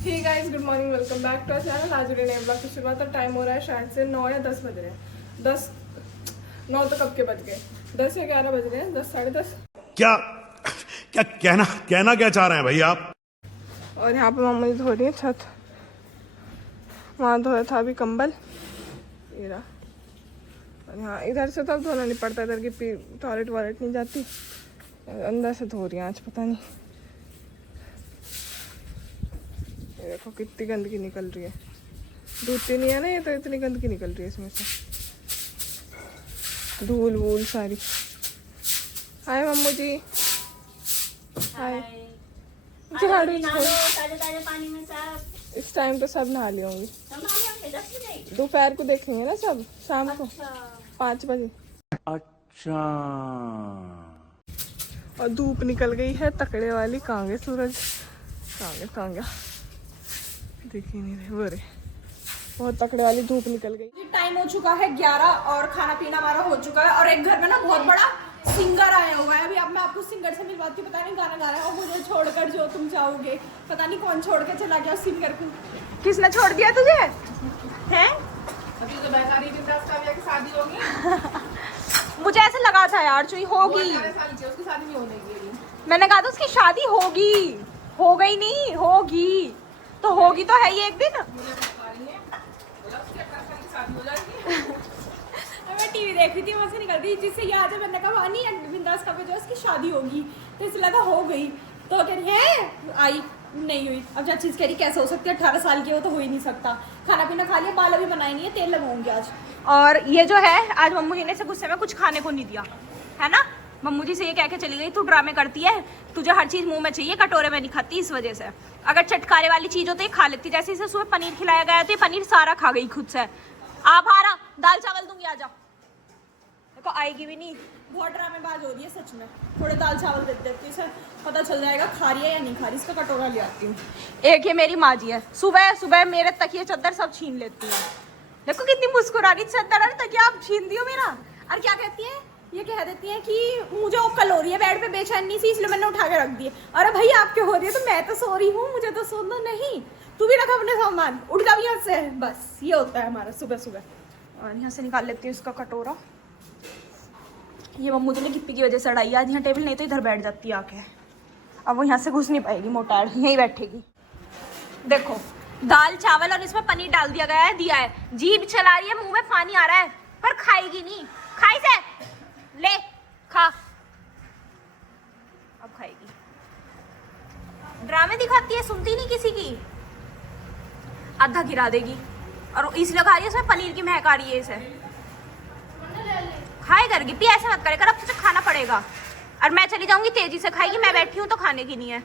Hey guys, good morning, welcome back to our channel. आज नए blog की शुरुआत और टाइम हो रहा है शायद से 9 या 10 बज रहे हैं। 9 तो कब के बज गए, 10 या 11 बज रहे हैं, 10 साढ़े 10। क्या क्या कहना क्या चाह रहे हैं भाई आप? और यहाँ पे मम्मी धो रही है छत। वहाँ धोया था अभी कंबल, ये रहा। और यहाँ इधर से तब धोना नहीं पड़ता, इधर की टॉयलेट वॉलेट नहीं जाती, अंदर से धो रही है आज, पता नहीं। ये देखो कितनी गंदगी निकल रही है, धोती नहीं है ना ये, तो इतनी गंदगी निकल रही है इसमें से, धूल वूल सारी। हाय मम्मू जी, हाय। झाड़ू ताजे पानी में सब इस टाइम तो सब नहा ली होंगी, नहीं। दोपहर को देखेंगे ना सब, शाम को 5 बजे। अच्छा। और धूप निकल गई है तकड़े वाली। कहाँ गए सूरज, कहाँ गया दिख ही नहीं रहे, वो रे, बहुत तकड़े वाली धूप निकल गई। टाइम हो चुका है 11 और खाना पीना हमारा हो चुका है। और एक घर में ना बहुत बड़ा सिंगर आया हुआ है। अभी अब मैं आपको सिंगर से मिलवाती हूँ, पता नहीं गाना गा रहा है। और मुझे छोड़कर जो तुम जाओगे, पता नहीं कौन छोड़ के चला गया सिंगर को। किसने छोड़ दिया तुझे हैं? अभी तो बेकारी की शादी होगी। मुझे ऐसे लगा था यार चुई होगी, उसकी शादी नहीं होने। मैंने कहा था उसकी शादी होगी, हो गई नहीं, होगी तो होगी तो है ही एक दिन। मैं टीवी देख रही थी, वहां से निकल गई, जिससे याद है मैंने कहा नहीं बिंदास का जो उसकी शादी होगी, तो इसे लगा हो गई। तो कह रही है आई नहीं हुई। अब जब चीज कह रही कैसे हो सकती है, 18 साल की हो तो हो ही नहीं सकता। खाना पीना खा लिया, बाल अभी बनाए नहीं है, तेल लगाऊंगी आज। और ये जो है आज मम्मू जी ने से गुस्से में कुछ खाने को नहीं दिया है ना। मम्मू जी से ये कह के चली गई, तू ड्रामे करती है, तुझे हर चीज मुंह में चाहिए, कटोरे में नहीं खाती, इस वजह से। अगर चटकारे वाली चीज होती है खा लेती, जैसे इसे सुबह पनीर खिलाया गया तो ये पनीर सारा खा गई खुद से। आप हारा दाल चावल दूंगी, आ जाओ। देखो आएगी भी नहीं, बहुत ड्रामेबाज हो रही है सच में। थोड़े दाल चावल दे देती है, इसे पता चल जाएगा खा रही है या नहीं खा रही। इसका कटोरा ले आती हूँ। एक ये मेरी माँ जी है, सुबह सुबह मेरे तकिए चद्दर सब छीन लेती है। देखो कितनी मुस्कुरा रही, चद्दर और तकिया आप छीन दियो मेरा। और क्या कहती है, ये कह देती है कि मुझे कल हो रही है, बेड पे बेचैनी सी, इसलिए मैंने उठा के रख दिए। अरे भाई आप क्यों हो रही है, तो मैं तो सो रही हूँ, मुझे तो सोना नहीं। तू भी रखा अपने सामान, उठ जा यहाँ से। बस ये होता है हमारा सुबह सुबह। और यहाँ से निकाल लेती हूँ इसका कटोरा। ये मम्मू जी ने गिप्पी की वजह से अड़ाई, आज यहाँ टेबल नहीं तो इधर बैठ जाती आके। अब वो यहाँ से घुस नहीं पाएगी, मोटा यहीं बैठेगी। देखो दाल चावल और इसमें पनीर डाल दिया गया है, दिया है, जीभ चला रही है, मुंह में पानी आ रहा है, पर खाएगी नहीं। खाई से ले खा, अब खाएगी। ड्रामे दिखाती है, सुनती नहीं किसी की, आधा गिरा देगी। और इसलिए खा रही है, इसमें पनीर की महक आ रही है इसे। खाए कर गिप्पी, ऐसे मत करे कर, अब तुझे खाना पड़ेगा। और मैं चली जाऊंगी, तेजी से खाएगी, मैं बैठी हूँ तो खाने की नहीं है।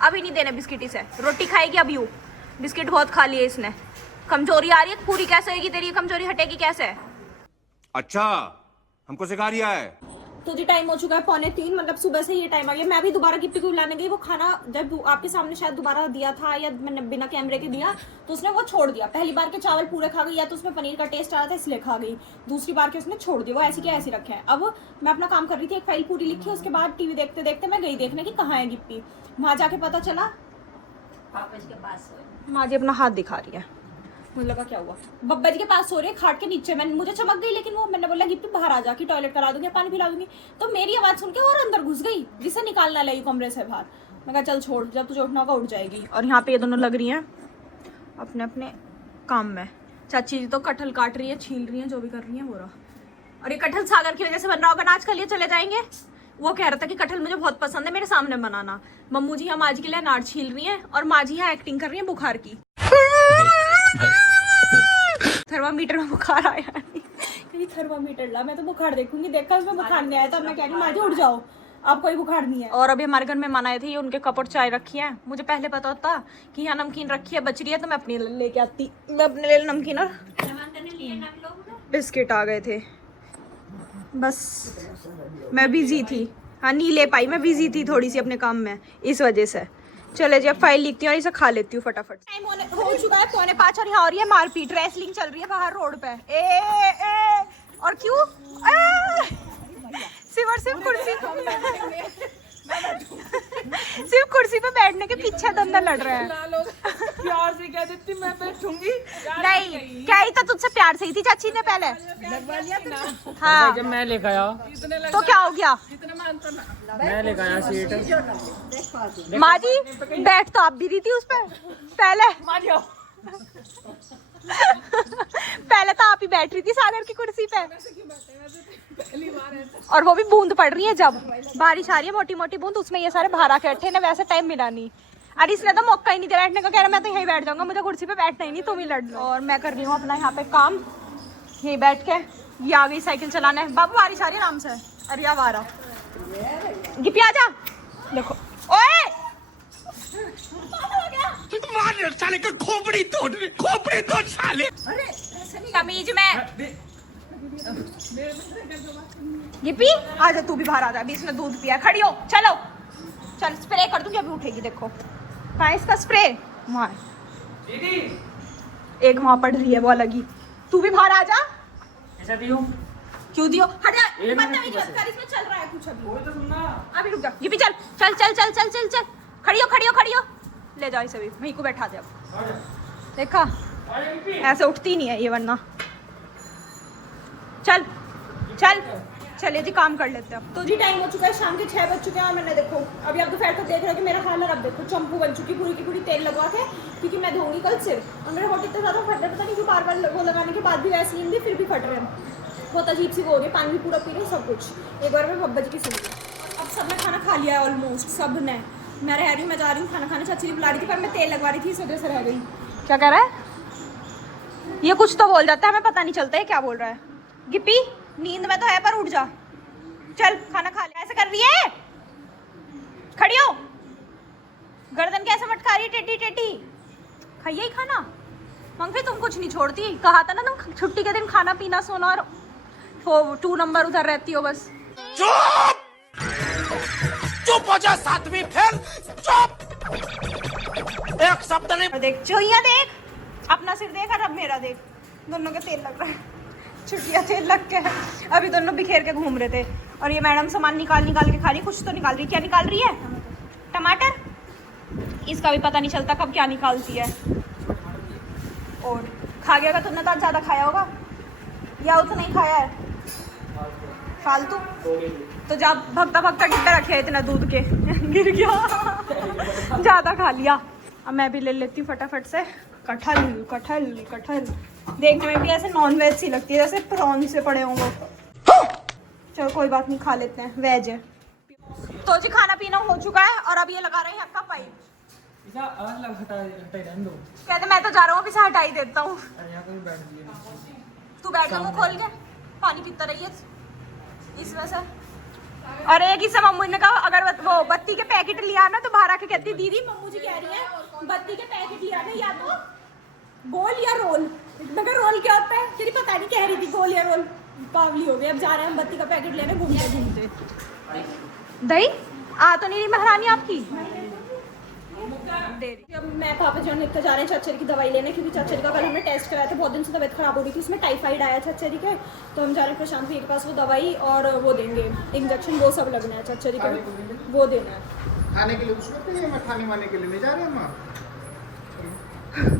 अभी नहीं देने बिस्किट इसे, रोटी खाएगी अभी। वो बिस्किट बहुत खा लिए इसने, कमजोरी आ रही है, पूरी कैसे होगी तेरी कमजोरी, हटेगी कैसे? अच्छा, हमको सिखा रिया है। तो जी टाइम हो चुका है 2:45, मतलब सुबह से ये टाइम आ गया। मैं भी दोबारा गिप्पी को लाने गई। वो खाना जब आपके सामने शायद दोबारा दिया था, या मैंने बिना कैमरे के दिया, तो उसने वो छोड़ दिया। पहली बार के चावल पूरे खा गई, या तो उसमें पनीर का टेस्ट आ रहा था इसलिए खा गई। दूसरी बार के उसने छोड़ दिया, वो ऐसी क्या ऐसी रखे हैं। अब मैं अपना काम कर रही थी, एक फाइल पूरी लिखी, उसके बाद टीवी देखते देखते मैं गई देखने की कहाँ है गिप्पी। वहाँ जाके पता चला पापा जी के पास माँ जी अपना हाथ दिखा रही है। मुझे लगा क्या हुआ, बब्बा जी के पास सो रही है खाट के नीचे। मुझे चमक गई, लेकिन वो मैंने बोला गिप्पी बाहर आ जा, कि टॉयलेट करा दूंगी, पानी पिला दूंगी। तो मेरी आवाज सुन के और अंदर घुस गई, जिसे निकालना लगी कमरे से बाहर। मैं कहा चल छोड़, जब तुझे उठना होगा उठ जाएगी। और यहाँ पे ये दोनों लग रही हैं अपने अपने काम में। चाची जी तो कटहल काट रही है, छील रही है, जो भी कर रही है वो रहा। और ये कटहल सागर की वजह से बन रहा होगा, आज कल ये चले जाएंगे। वो कह रहा था कि कटहल मुझे बहुत पसंद है, मेरे सामने बनाना। मम्मू जी हम आज के लिए अनार छील रही हैं, और माँ जी यहाँ एक्टिंग कर रही है बुखार की। थर्मामीटर में बुखार आया नहीं, थर्मामीटर ला, मैं तो बुखार देखूंगी, देखा उसमें बुखार नहीं आया। तब मैं कह रही माँ जी उठ जाओ, आप कोई बुखार नहीं है। और अभी हमारे घर में मन आए थे, ये उनके कप और चाय रखी है। मुझे पहले पता होता कि यहाँ नमकीन रखी है, बच रही है, तो मैं अपनी लेके आती। मैं अपने लिए नमकीन और बिस्किट आ गए थे, बस मैं बिजी थी। हाँ नहीं ले पाई, मैं बिजी थी थोड़ी सी अपने काम में, इस वजह से। चले जी अब फाइल लिखती हूँ और इसे खा लेती हूँ फटाफट। टाइम हो चुका है 4:45 और यहाँ हो रही है मारपीट, रेसलिंग चल रही है बाहर रोड पे। और क्यों सिवर सिर्फ कुर्सी सिर्फ कुर्सी पे बैठने के पीछे धंधा लड़ रहा है। प्यार से कह देती मैं बैठूंगी। नहीं क्या ही तो तुझसे प्यार से ही थी चाची ने पहले। हाँ जब मैं लेकर आया तो क्या हो गया? मैं लेकर आया सीट। माँ जी बैठ तो आप भी रही थी उस पर पहले। पहले तो आप ही बैठ रही थी सागर की कुर्सी पे, और वो भी बूंद पड़ रही है, जब बारिश आ रही है मोटी मोटी बूंद, उसमें ये सारे बाहर आके बैठे ने, वैसे टाइम मिला नहीं। अरे इसने तो मौका ही नहीं दिया बैठने का, कह रहा मैं तो यहीं बैठ जाऊंगा, मुझे कुर्सी पे बैठना ही नहीं, तुम ही लड़ लो। और मैं कर रही हूँ अपना यहाँ पे काम, यहीं बैठ के। ये आ गई साइकिल चलाना है, बाबू बारिश आ रही है आराम से। अरे अब आ रहा गिपी आ जा, देखो ओए साले का खोपड़ी तोड़ साले। तमीज में गिपी आ जा, तू भी बाहर आ जा, अभी इसने दूध पिया। खड़ी हो, चलो चल स्प्रे कर दूंगी, अभी उठेगी। देखो कहाँ है इसका स्प्रे, वहाँ है। एक वहाँ पड़ रही है वो अलग ही। तू भी बाहर आ जा। ऐसा दियो क्यों दियो? हट जा, एक मिनट बदतमीजी बस मत कर, इसमें चल रहा है कुछ अभी। तो सुनना। अभी रुक जा गिपी, चल चल चल चल चल चल चल, खड़ी हो खड़ी हो खड़ी हो, ले जाओ इसे भी, वहीं को बैठा दे। अब देखा ऐसे उठती नहीं है ये, वरना चल चल चलिए जी काम कर लेते हैं अब। तो जी टाइम हो चुका है, शाम के 6 बज चुके हैं और मैंने देखो अभी आप दोपहर तक देख रहे हो कि मेरा हाल है। अब देखो चंपू बन चुकी पूरी की पूरी तेल लगवा के, क्योंकि मैं धोऊंगी कल सिर। और मेरे होठ इतना ज़्यादा फट रहे, पता नहीं क्यों बार बार वो लगाने के बाद भी वैसलीन भी फिर भी फट रहे हैं। बहुत अजीब सी वो हो रही है, पानी भी पूरा पी रही हूँ सब कुछ। एक बार मैं बब्बा जी की सुन ली। अब सब ने खाना खा लिया है ऑलमोस्ट, सब ने। मैं रह रही हूँ, मैं जा रही हूँ खाना खाने। चाची बुला रही थी पर मैं तेल लगवा रही थी, इस वजह से रह गई। क्या कह रहा है ये? कुछ तो बोल जाता है, हमें पता नहीं चलता है क्या बोल रहा है। गिप्पी नींद में तो है पर उठ जा, चल खाना खा ले। ऐसे कर रही है, खड़ी हो, गर्दन कैसे मटका रही है टेढ़ी टेढ़ी। खाइए ही खाना, मंगफी तुम कुछ नहीं छोड़ती। कहा था ना तुम छुट्टी के दिन खाना पीना सोना और 2 नंबर उधर रहती हो बस। चुप चुप हो जा, सातवीं फेल चुप, एक शब्द नहीं। और देख चोइया, देख अपना सिर देख और अब मेरा देख, दोनों के तेल लग रहा है, छुट्टियाँ तेल लग के। अभी दोनों बिखेर के घूम रहे थे। और ये मैडम सामान निकाल निकाल के खा रही, कुछ तो निकाल रही। क्या निकाल रही है? टमाटर। इसका भी पता नहीं चलता कब क्या निकालती है। और खा गया तुमने तो आज ज़्यादा खाया होगा, या उतना ही खाया है फालतू। तो जब भगता भगता डिब्बे रखे इतना दूध के गिर गया, ज़्यादा खा लिया। अब मैं भी ले लेती हूँ फटाफट से कटहल। कटहल कटहल देखने में भी ऐसे नॉन वेज सी लगती है, जैसे प्रॉन से पड़े होंगे। चलो कोई बात नहीं, खा लेते हैं, वेज है। तो जी खाना पीना हो चुका है और अब ये लगा रहे हैं आपका पाइप। कहते मैं तो जा रहा हूँ, अभी से हटा ही देता हूँ। तू बैठ जा मुँह खोल के, पानी पीता रहिए इस वजह से। और एक ही से मम्मी ने कहा अगर वो बत्ती के पैकेट लिया ना तो बाहर आके कहती दीदी मम्मू जी कह रही है बत्ती के पैकेट लिया ना, या तो गोल या रोल। मगर रोल क्या होता है तेरी पता नहीं, कह रही थी गोल या रोल। पावली हो गई। अब जा रहे हैं हम बत्ती का पैकेट लेने, घूमते घूमते। दही आ तो नहीं रही महारानी आपकी। अब मैं पापा जी निकल जा रहे हैं चच्चरी की दवाई लेने, क्योंकि चच्चरी का कल हमने टेस्ट कराया था, बहुत दिन से तबीयत खराब हो रही थी, उसमें टाइफाइड आया चच्चरी के। तो हम जा रहे हैं प्रशांत भैया के पास, वो दवाई और वो देंगे इंजेक्शन, वो सब लगना है चच्चरी का, वो देना है। खाने के लिए उसमें मैं खाने वाने के लिए ले जा रहे हैं माँ।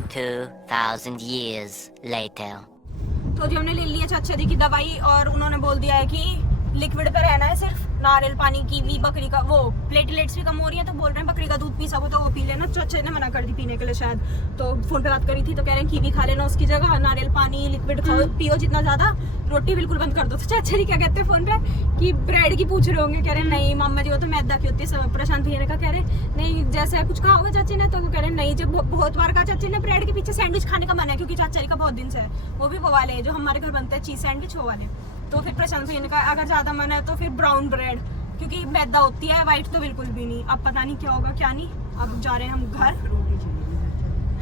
2000 years later. तो जी हमने ले लिया चच्चरी की दवाई और उन्होंने बोल दिया है कि लिक्विड पे रहना है, सिर्फ नारियल पानी, कीवी, बकरी का वो प्लेटलेट्स भी कम हो रही है तो बोल रहे हैं बकरी का दूध पी सको तो वो पी लेना। चच्चे ने मना कर दी पीने के लिए शायद, तो फोन पे बात करी थी तो कह रहे हैं कीवी खा लेना उसकी जगह, नारियल पानी लिक्विड खाओ, पियो जितना ज्यादा, रोटी बिल्कुल बंद कर दो। तो चच्चे क्या कहते हैं फोन पे कि ब्रेड की पूछ रहे होंगे, कह रहे नहीं मामा जी वो तो मैदा की होती है। प्रशांत भैया ने कहा, कह रहे नहीं जैसे कुछ कहा होगा चाची ने, तो कह रहे नहीं, जब बहुत बार कहा चाची ने ब्रेड के पीछे सैंडविच खाने का मन है, क्योंकि चाची का बहुत दिन से है, वो भी वो वाले जो हमारे घर बनते हैं चीज सैंडविच, वो वाले। तो फिर प्रशांत भैया ने कहा अगर ज्यादा मन है तो फिर ब्राउन ब्रेड, क्योंकि मैदा होती है, वाइट तो बिल्कुल भी नहीं। अब पता नहीं क्या होगा क्या नहीं। अब जा रहे हैं हम घर।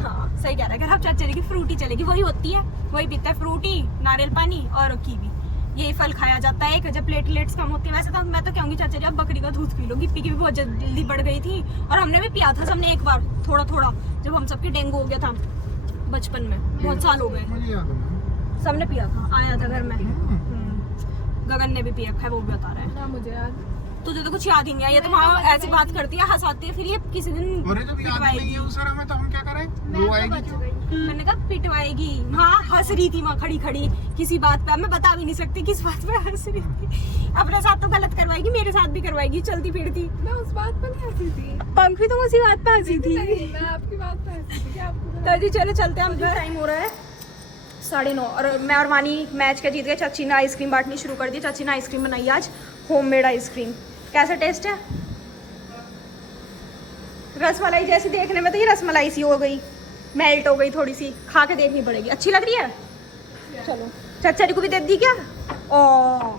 हाँ सही कह रहा है, घर अब चच्चरी की फ्रूटी चलेगी, वही होती है, वही पीता है, फ्रूटी, नारियल पानी और कीवी, यही फल खाया जाता है जब प्लेटलेट्स कम होती है। वैसे तो मैं तो कहूँगी चच्चरी अब बकरी का दूध पी लो, गिप्पी की भी बहुत जल्दी बढ़ गई थी और हमने भी पिया था सबने एक बार थोड़ा थोड़ा, जब हम सबके डेंगू हो गया था बचपन में, बहुत साल हो गए, सबने पिया था, आया था घर में। गगन ने भी पिया है, वो भी बता रहा है। मुझे याद तुझे तो कुछ याद ही नहीं आया, ये तो वहाँ ऐसी बात करती है, हंसाती है, फिर ये किसी दिन और जब याद नहीं है उस समय तो हम क्या करें? वो आएगी क्यों? मैंने कहा पिटवाएगी। हाँ हंस रही थी वहाँ खड़ी खड़ी किसी बात पे, मैं बता भी नहीं सकती किस बात पे हंस रही थी। अपने साथ तो गलत करवाएगी, मेरे साथ भी करवाएगी, चलती फिरती। मैं उस बात पर नहीं हंसी थी, पंख भी तुम उसी बात पे हंसी थी। मैं आपकी बात पर हंसी थी कि आपको तो जी चलो चलते हैं हम घर। टाइम हो रहा है 9:30 और मैं और मानी मैच का जीत गए। चाची ने आइसक्रीम बांटनी शुरू कर दी। चाची ने आइसक्रीम बनाई आज, होममेड आइसक्रीम। कैसा टेस्ट है? रसमलाई जैसी देखने में तो ये रसमलाई सी हो गई, मेल्ट हो गई थोड़ी सी, खा के देखनी पड़ेगी। अच्छी लग रही है? चलो चाचा जी को भी दे दी क्या? ओ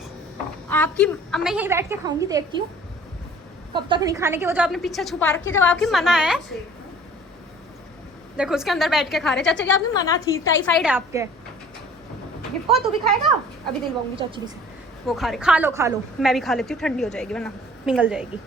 आपकी, अब मैं यहीं बैठ के खाऊंगी, देखती हूँ कब तक नहीं खाने की। वो जो आपने पीछे छुपा रखी है, जब आपकी मना है, देखो उसके अंदर बैठ के खा रहे। चाचा जी आपकी मना थी, टाइफाइड है आपके। को तू भी खाएगा? अभी दिलवाऊंगी चाची जी से, वो खा रहे। खा लो मैं भी खा लेती हूँ, ठंडी हो जाएगी वरना पिघल जाएगी।